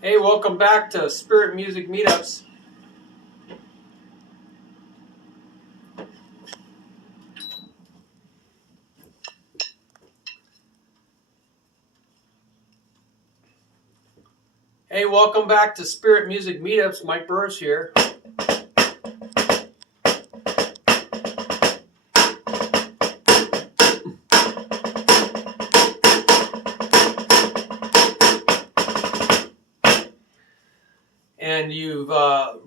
Hey, welcome back to Spirit Music Meetups. Hey, welcome back to Spirit Music Meetups. Mike Burris here. And you've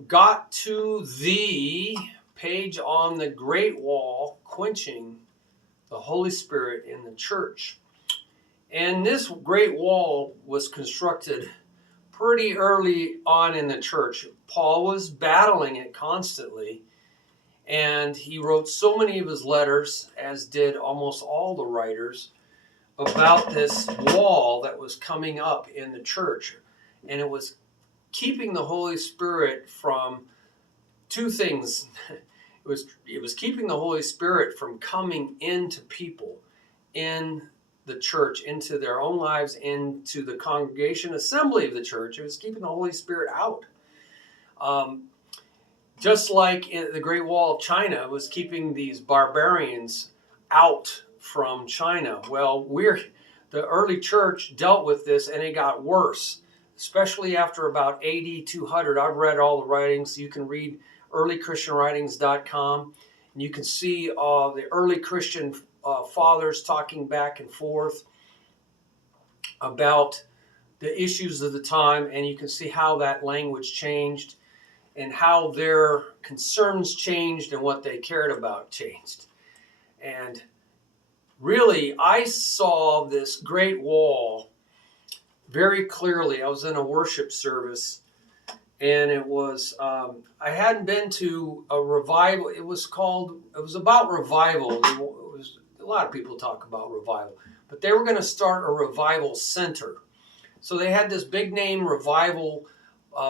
got to the page on the Great Wall, Quenching the Holy Spirit in the Church. And this Great Wall was constructed pretty early on in the church. Paul was battling it constantly, and he wrote so many of his letters, as did almost all the writers, about this wall that was coming up in the church. And it was keeping the Holy Spirit from two things. It was keeping the Holy Spirit from coming into people in the church, into their own lives, into the congregation assembly of the church. It was keeping the Holy Spirit out. Just like in the Great Wall of China was keeping these barbarians out from China. Well, the early church dealt with this, and it got worse, especially after about AD 200. I've read all the writings. You can read earlychristianwritings.com, and you can see the early Christian fathers talking back and forth about the issues of the time, and you can see how that language changed and how their concerns changed and what they cared about changed. And really, I saw this great wall very clearly. I was in a worship service, and it was, I hadn't been to a revival. It was about revival. A lot of people talk about revival, but they were going to start a revival center. So they had this big name revival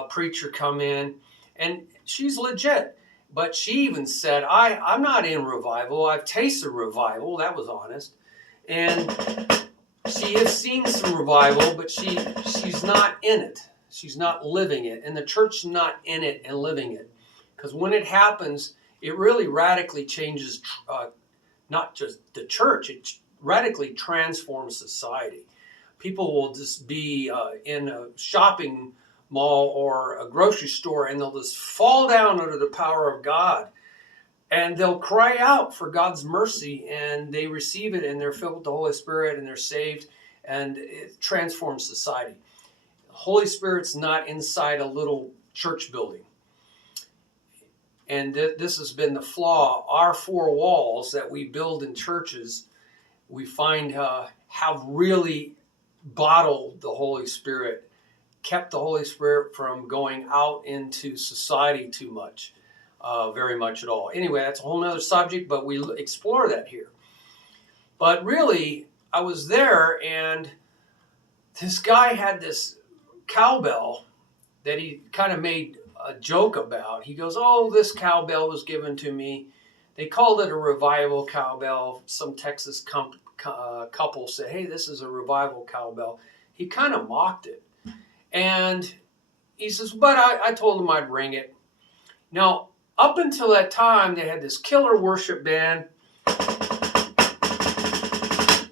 preacher come in, and she's legit. But she even said, I'm not in revival. I've tasted revival. That was honest. And she has seen some revival, but she's not in it. She's not living it. And the church's not in it and living it. Because when it happens, it really radically changes not just the church. It radically transforms society. People will just be in a shopping mall or a grocery store, and they'll just fall down under the power of God, and they'll cry out for God's mercy, and they receive it, and they're filled with the Holy Spirit, and they're saved, and it transforms society. The Holy Spirit's not inside a little church building. And this has been the flaw. Our four walls that we build in churches, we find have really bottled the Holy Spirit, kept the Holy Spirit from going out into society too much, very much at all. Anyway, that's a whole nother subject, but we explore that here. But really, I was there, and this guy had this cowbell that he kind of made a joke about. He goes, oh, this cowbell was given to me. They called it a revival cowbell. Some Texas couple said, hey, this is a revival cowbell. He kind of mocked it. And he says, but I told him I'd ring it. Now, up until that time, they had this killer worship band.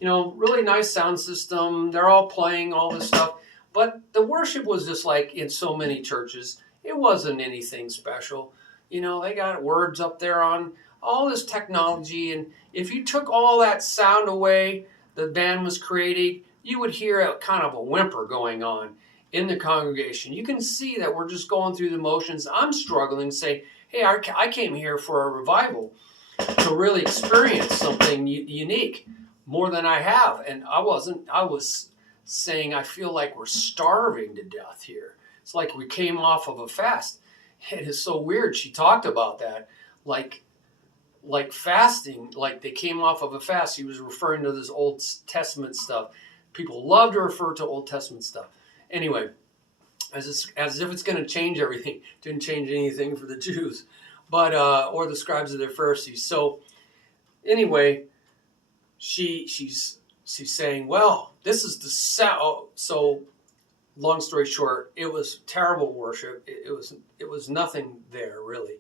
Really nice sound system. They're all playing all this stuff. But the worship was just like in so many churches. It wasn't anything special. They got words up there on all this technology. And if you took all that sound away the band was creating, you would hear a kind of a whimper going on in the congregation. You can see that we're just going through the motions. I'm struggling to say, hey, I came here for a revival to really experience something unique more than I have. And I was saying, I feel like we're starving to death here. It's like we came off of a fast. It is so weird. She talked about that, like fasting, like they came off of a fast. He was referring to this Old Testament stuff. People love to refer to Old Testament stuff. Anyway, as if it's going to change everything. Didn't change anything for the Jews, but or the scribes of the Pharisees. So anyway, she's saying, well, this is the sound. So long story short, it was terrible worship. It was nothing there really.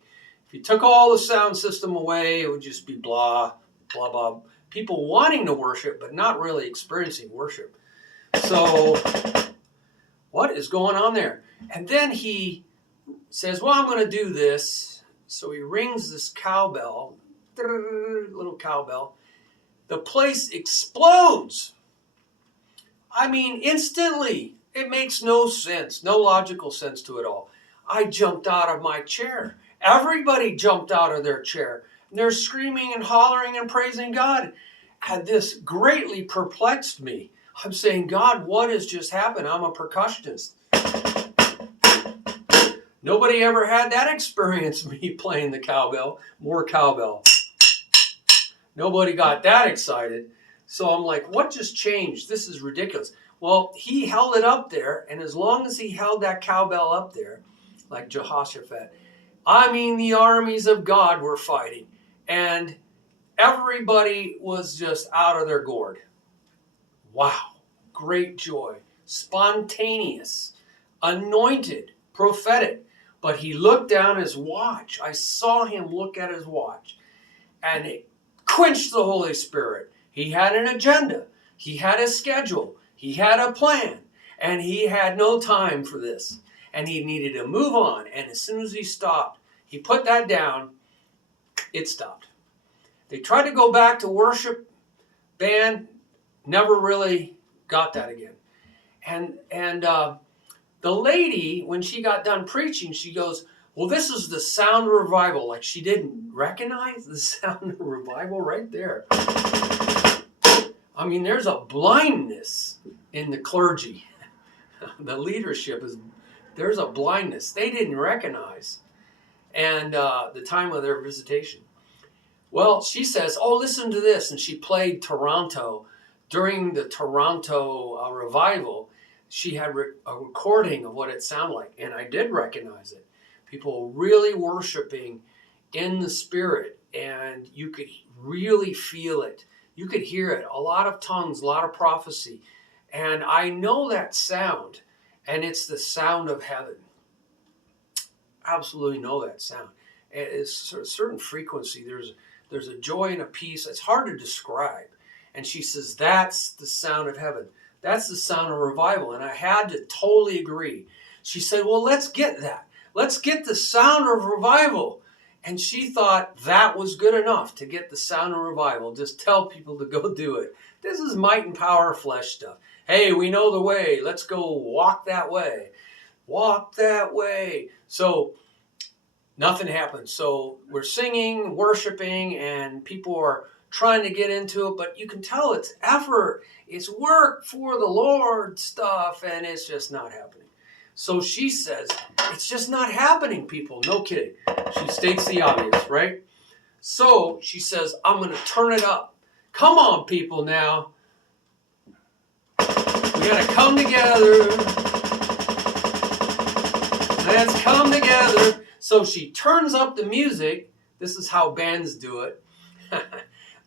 If you took all the sound system away, it would just be blah, blah, blah. People wanting to worship, but not really experiencing worship. So what is going on there? And then he says, well, I'm going to do this. So he rings this cowbell, little cowbell. The place explodes. I mean, instantly. It makes no sense, no logical sense to it all. I jumped out of my chair. Everybody jumped out of their chair. And they're screaming and hollering and praising God. And this greatly perplexed me. I'm saying, God, what has just happened? I'm a percussionist. Nobody ever had that experience, me playing the cowbell, more cowbell. Nobody got that excited. So I'm like, what just changed? This is ridiculous. Well, he held it up there, and as long as he held that cowbell up there, like Jehoshaphat, I mean, the armies of God were fighting, and everybody was just out of their gourd. Wow, great joy, spontaneous, anointed, prophetic. But he looked down his watch. I saw him look at his watch, and it quenched the Holy Spirit. He had an agenda. He had a schedule. He had a plan. And he had no time for this. And he needed to move on. And as soon as he stopped, he put that down, it stopped. They tried to go back to worship band, never really got that again. And the lady, when she got done preaching, she goes, well, this is the sound of revival. Like she didn't recognize the sound of revival right there. I mean, there's a blindness in the clergy. The leadership there's a blindness. They didn't recognize. And the time of their visitation. Well, she says, oh, listen to this. And she played Toronto. During the Toronto revival, she had a recording of what it sounded like. And I did recognize it. People really worshiping in the Spirit. And you could really feel it. You could hear it. A lot of tongues, a lot of prophecy. And I know that sound. And it's the sound of heaven. Absolutely know that sound. It's a certain frequency. There's a joy and a peace. It's hard to describe. And she says, that's the sound of heaven. That's the sound of revival. And I had to totally agree. She said, well, let's get that. Let's get the sound of revival. And she thought that was good enough to get the sound of revival. Just tell people to go do it. This is might and power flesh stuff. Hey, we know the way. Let's go walk that way. Walk that way. So nothing happens. So we're singing, worshiping, and people are trying to get into it, but you can tell it's effort, it's work for the Lord stuff, and it's just not happening. So she says, it's just not happening, people. No kidding. She states the obvious, right? So she says, I'm going to turn it up. Come on, people, now. We got to come together. Let's come together. So she turns up the music. This is how bands do it.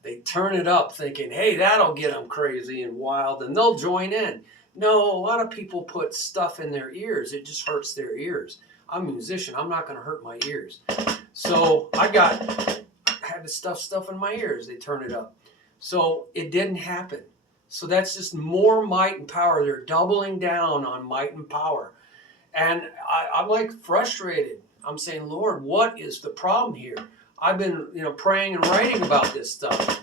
They turn it up thinking, hey, that'll get them crazy and wild, and they'll join in. No, a lot of people put stuff in their ears. It just hurts their ears. I'm a musician. I'm not going to hurt my ears. So I had to stuff stuff in my ears. They turn it up. So it didn't happen. So that's just more might and power. They're doubling down on might and power. And I'm like frustrated. I'm saying, Lord, what is the problem here? I've been, praying and writing about this stuff.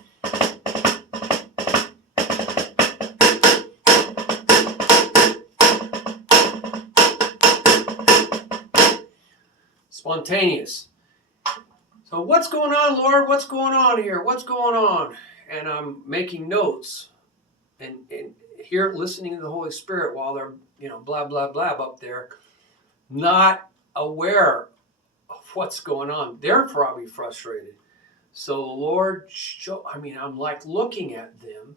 Spontaneous. So what's going on, Lord? What's going on here? What's going on? And I'm making notes and here listening to the Holy Spirit while they're, blah, blah, blah up there, not aware of what's going on. They're probably frustrated. So the Lord, I'm like looking at them,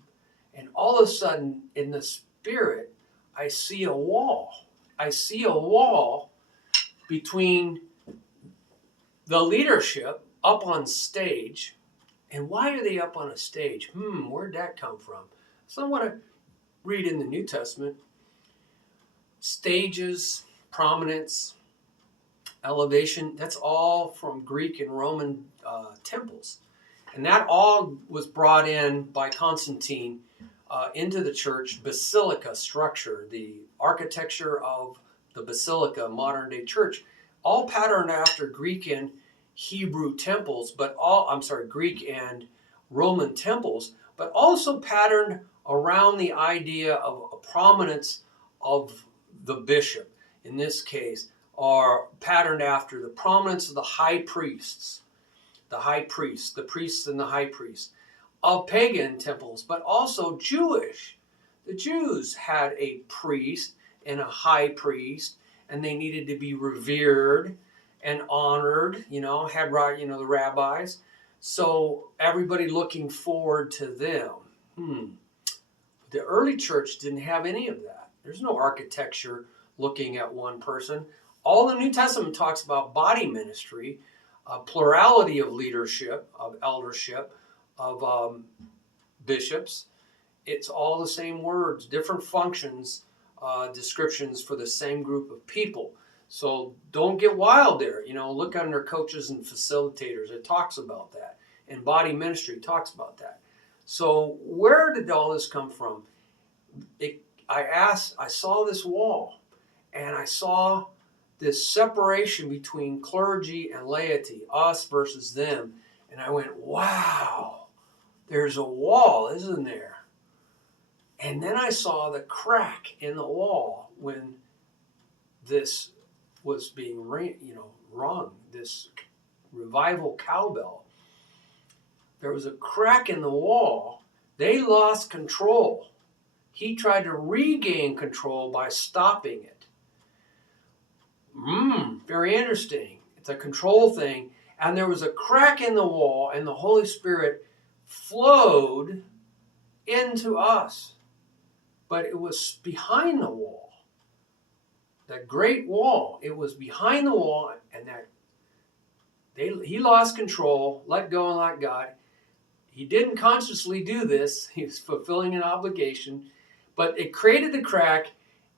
and all of a sudden in the Spirit, I see a wall. I see a wall between the leadership up on stage. And why are they up on a stage? Where'd that come from? So I want to read in the New Testament. stages, prominence, elevation, that's all from Greek and Roman temples. And that all was brought in by Constantine into the church basilica structure, the architecture of the basilica, modern day church, all patterned after Greek and Hebrew temples, Greek and Roman temples, but also patterned around the idea of a prominence of the bishop, in this case, are patterned after the prominence of the high priests, the priests and the high priests of pagan temples, but also Jewish. The Jews had a priest and a high priest, and they needed to be revered and honored, had the rabbis. So everybody looking forward to them. The early church didn't have any of that. There's no architecture looking at one person. All the New Testament talks about body ministry, a plurality of leadership, of eldership, of bishops. It's all the same words, different functions, descriptions for the same group of people. So don't get wild there. Look under coaches and facilitators. It talks about that. And body ministry talks about that. So where did all this come from? I saw this wall, and I saw this separation between clergy and laity, us versus them. And I went, wow, there's a wall, isn't there? And then I saw the crack in the wall when this was being rung, this revival cowbell. There was a crack in the wall. They lost control. He tried to regain control by stopping it. Very interesting. It's a control thing. And there was a crack in the wall, and the Holy Spirit flowed into us. But it was behind the wall. That great wall. It was behind the wall, and he lost control, let go and let God. He didn't consciously do this. He was fulfilling an obligation. But it created the crack,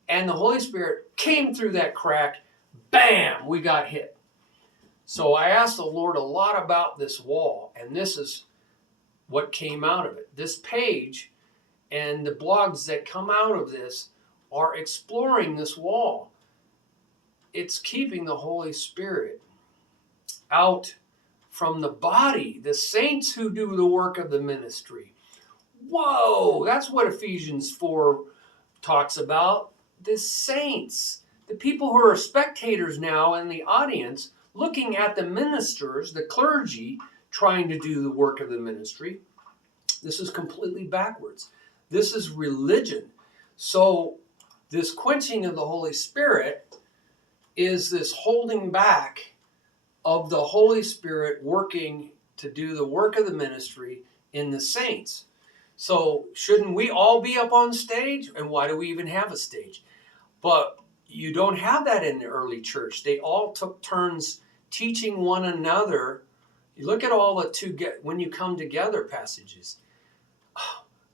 and the Holy Spirit came through that crack. Bam! We got hit. So I asked the Lord a lot about this wall, and this is what came out of it. This page and the blogs that come out of this are exploring this wall. It's keeping the Holy Spirit out from the body, the saints who do the work of the ministry. Whoa, that's what Ephesians 4 talks about. The saints, the people who are spectators now in the audience, looking at the ministers, the clergy, trying to do the work of the ministry. This is completely backwards. This is religion. So this quenching of the Holy Spirit is this holding back of the Holy Spirit working to do the work of the ministry in the saints. So shouldn't we all be up on stage? And why do we even have a stage? But you don't have that in the early church. They all took turns teaching one another. You look at all the when you come together passages.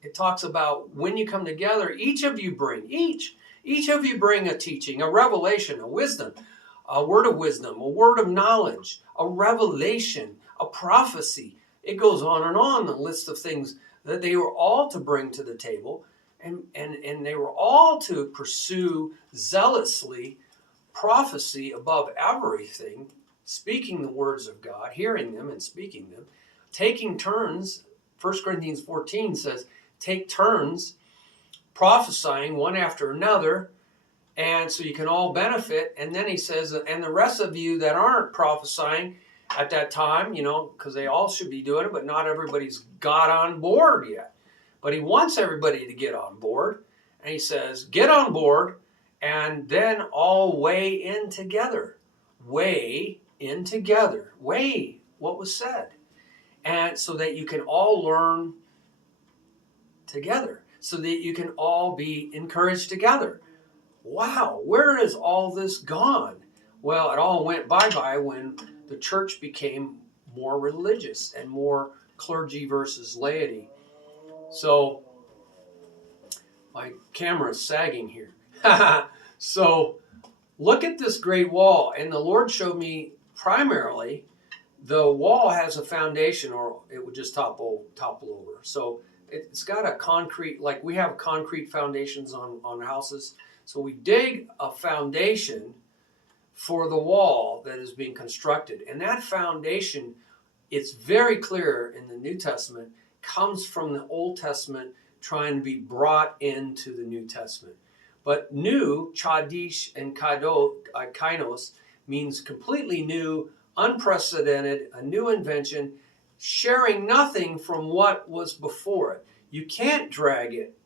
It talks about when you come together, each of you bring a teaching, a revelation, a wisdom, a word of wisdom, a word of knowledge, a revelation, a prophecy. It goes on, the list of things that they were all to bring to the table, and they were all to pursue zealously prophecy above everything, speaking the words of God, hearing them and speaking them, taking turns. 1 Corinthians 14 says, take turns prophesying one after another, and so you can all benefit. And then he says, and the rest of you that aren't prophesying at that time, because they all should be doing it, but not everybody's got on board yet. But he wants everybody to get on board. And he says, get on board, and then all weigh in together. Weigh in together. Weigh what was said. And so that you can all learn together. So that you can all be encouraged together. Wow, where has all this gone? Well, it all went bye-bye when the church became more religious and more clergy versus laity. So my camera is sagging here. So look at this great wall. And the Lord showed me primarily the wall has a foundation, or it would just topple over. So it's got a concrete, like we have concrete foundations on houses. So we dig a foundation for the wall that is being constructed. And that foundation, it's very clear in the New Testament, comes from the Old Testament trying to be brought into the New Testament. But new, Chadash and Kainos, means completely new, unprecedented, a new invention, sharing nothing from what was before it. You can't drag it.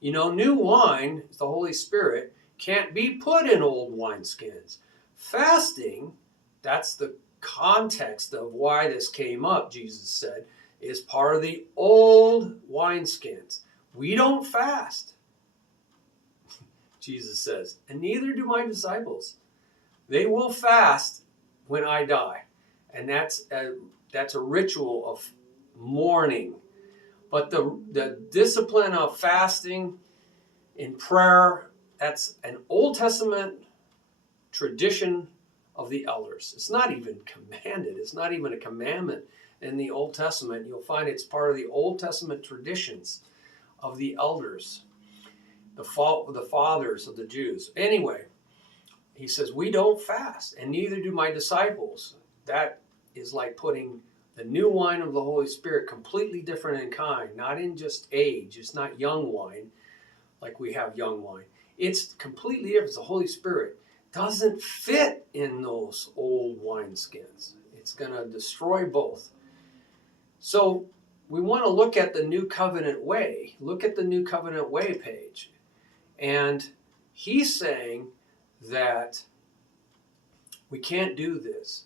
You know, new wine, the Holy Spirit, can't be put in old wineskins. Fasting, that's the context of why this came up, Jesus said, is part of the old wineskins. We don't fast, Jesus says, and neither do my disciples. They will fast when I die. And that's a ritual of mourning. But the discipline of fasting in prayer, that's an Old Testament tradition of the elders. It's not even commanded. It's not even a commandment in the Old Testament. You'll find it's part of the Old Testament traditions of the elders, the fathers of the Jews. Anyway, he says, we don't fast, and neither do my disciples. That is like putting the new wine of the Holy Spirit, completely different in kind, not in just age. It's not young wine like we have young wine. It's completely different. It's the Holy Spirit. Doesn't fit in those old wineskins. It's going to destroy both. So we want to look at the New Covenant Way. Look at the New Covenant Way page. And he's saying that we can't do this.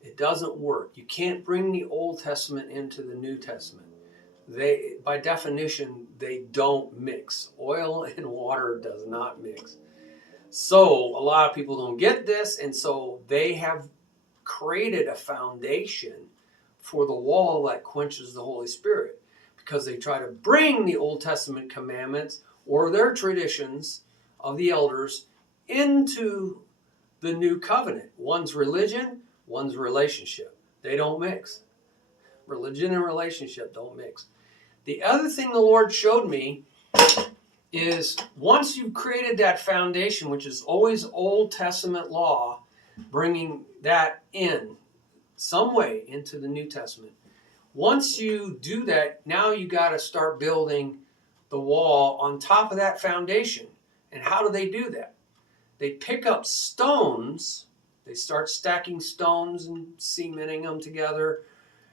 It doesn't work. You can't bring the Old Testament into the New Testament. They, by definition, they don't mix. Oil and water does not mix. So a lot of people don't get this, and so they have created a foundation for the wall that quenches the Holy Spirit, because they try to bring the Old Testament commandments or their traditions of the elders into the New Covenant. One's religion, one's relationship. They don't mix. Religion and relationship don't mix. The other thing the Lord showed me is once you've created that foundation, which is always Old Testament law, bringing that in some way into the New Testament. Once you do that, now you got to start building the wall on top of that foundation. And how do they do that? They pick up stones. They start stacking stones and cementing them together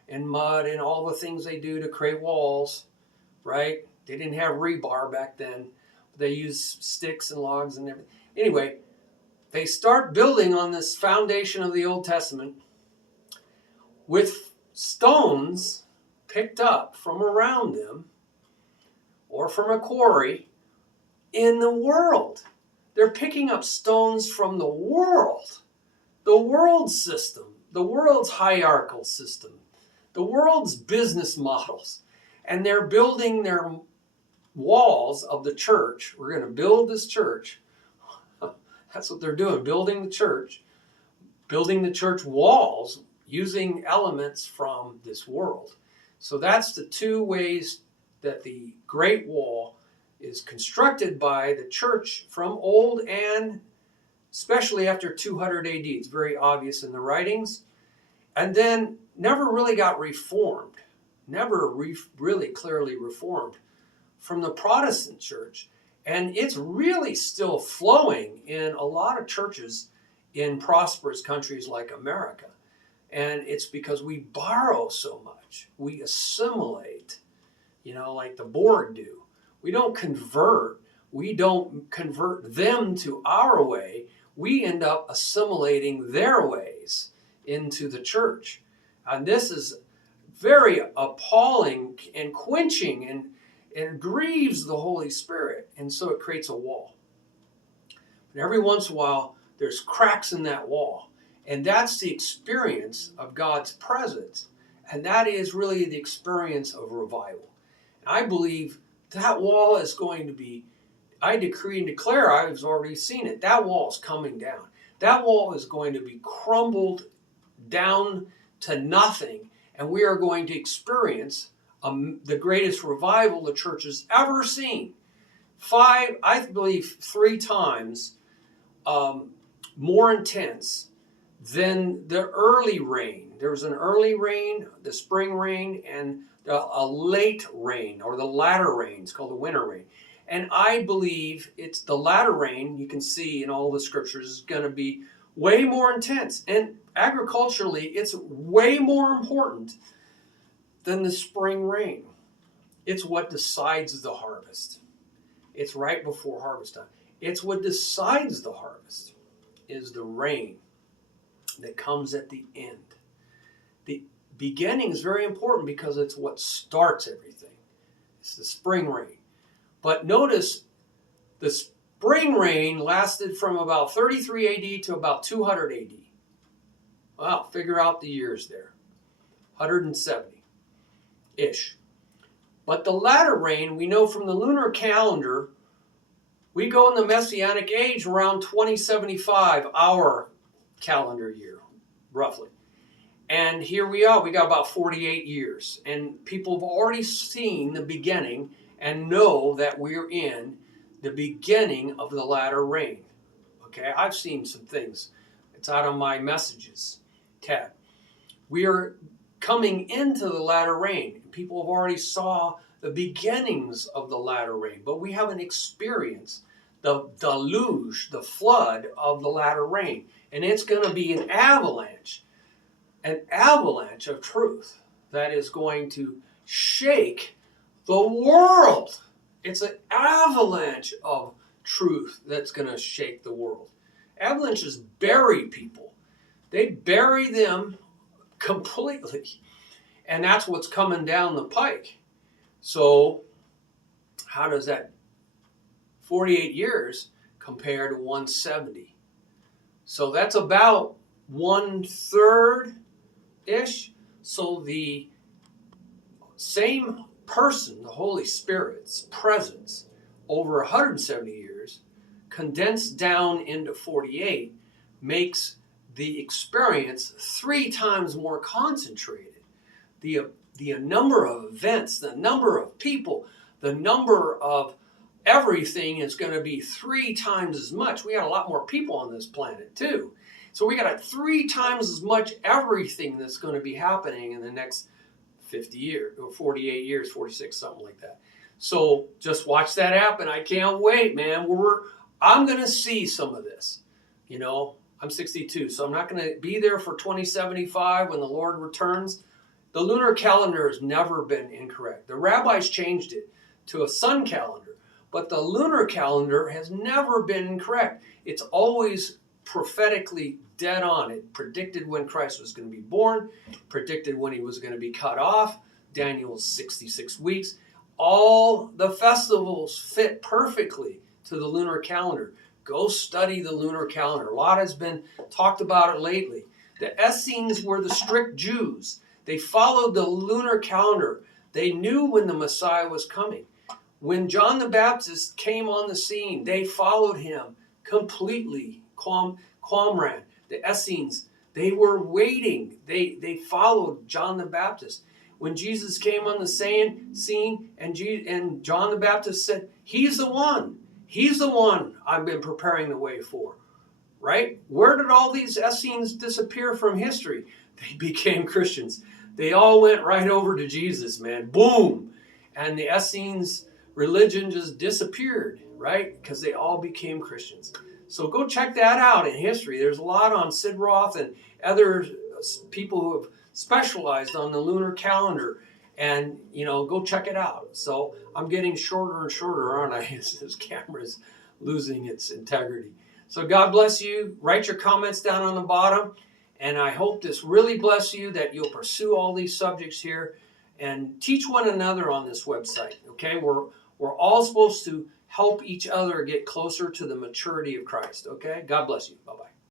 and mud and all the things they do to create walls, right? They didn't have rebar back then. They used sticks and logs and everything. Anyway, they start building on this foundation of the Old Testament with stones picked up from around them or from a quarry in the world. They're picking up stones from the world system, the world's hierarchical system, the world's business models. And they're building their walls of the church. We're going to build this church. That's what they're doing, building the church walls using elements from this world. So that's the two ways that the Great Wall is constructed by the church from old and especially after 200 AD. It's very obvious in the writings. And then never really got reformed, really clearly reformed from the Protestant church. And it's really still flowing in a lot of churches in prosperous countries like America. And it's because we borrow so much. We assimilate, like the Borg do. We don't convert. We don't convert them to our way. We end up assimilating their ways into the church. And this is very appalling and quenching and grieves the Holy Spirit. And so it creates a wall. And every once in a while, there's cracks in that wall. And that's the experience of God's presence. And that is really the experience of revival. And I believe that wall is going to be, I decree and declare, I've already seen it. That wall is coming down. That wall is going to be crumbled down to nothing, and we are going to experience the greatest revival the church has ever seen. I believe 3 times more intense than the early rain. There was an early rain, the spring rain, and a late rain, or the latter rain. It's called the winter rain. And I believe it's the latter rain, you can see in all the scriptures, is going to be way more intense. And agriculturally, it's way more important than the spring rain. It's what decides the harvest. It's right before harvest time. It's what decides the harvest, is the rain that comes at the end. The beginning is very important because it's what starts everything. It's the spring rain. But notice the spring rain lasted from about 33 AD to about 200 AD. Wow, figure out the years there. 170-ish. But the latter rain, we know from the lunar calendar, we go in the Messianic age around 2075, our calendar year, roughly. And here we are, we got about 48 years. And people have already seen the beginning and know that we're in the beginning of the latter rain. Okay, I've seen some things. It's out on my messages tab. We are coming into the latter rain. People have already saw the beginnings of the latter rain, but we haven't experienced the deluge, the flood of the latter rain. And it's going to be an avalanche of truth that is going to shake the world. It's an avalanche of truth that's going to shake the world. Avalanches bury people. They bury them completely. And that's what's coming down the pike. So how does that 48 years compare to 170? So that's about 1/3-ish. So the same person, the Holy Spirit's presence, over 170 years, condensed down into 48, makes the experience 3 times more concentrated. The number of events, the number of people, the number of everything is going to be 3 times as much. We got a lot more people on this planet too. So we got 3 times as much everything that's going to be happening in the next 50 years, or 48 years, 46, something like that. So just watch that happen. I can't wait, man. I'm going to see some of this. You know, I'm 62, so I'm not going to be there for 2075 when the Lord returns. The lunar calendar has never been incorrect. The rabbis changed it to a sun calendar, but the lunar calendar has never been incorrect. It's always prophetically dead on. It predicted when Christ was going to be born, predicted when he was going to be cut off. Daniel's 66 weeks. All the festivals fit perfectly to the lunar calendar. Go study the lunar calendar. A lot has been talked about it lately. The Essenes were the strict Jews. They followed the lunar calendar. They knew when the Messiah was coming. When John the Baptist came on the scene, they followed him completely. Qumran, the Essenes, they were waiting. They followed John the Baptist. When Jesus came on the scene and John the Baptist said, he's the one. He's the one I've been preparing the way for. Right? Where did all these Essenes disappear from history? They became Christians. They all went right over to Jesus, man. Boom. And the Essenes religion just disappeared, right? Because they all became Christians. So go check that out in history. There's a lot on Sid Roth and other people who have specialized on the lunar calendar. And, you know, go check it out. So I'm getting shorter and shorter, aren't I? This camera's losing its integrity. So God bless you. Write your comments down on the bottom. And I hope this really bless you, that you'll pursue all these subjects here and teach one another on this website. Okay? We're all supposed to help each other get closer to the maturity of Christ. Okay? God bless you. Bye-bye.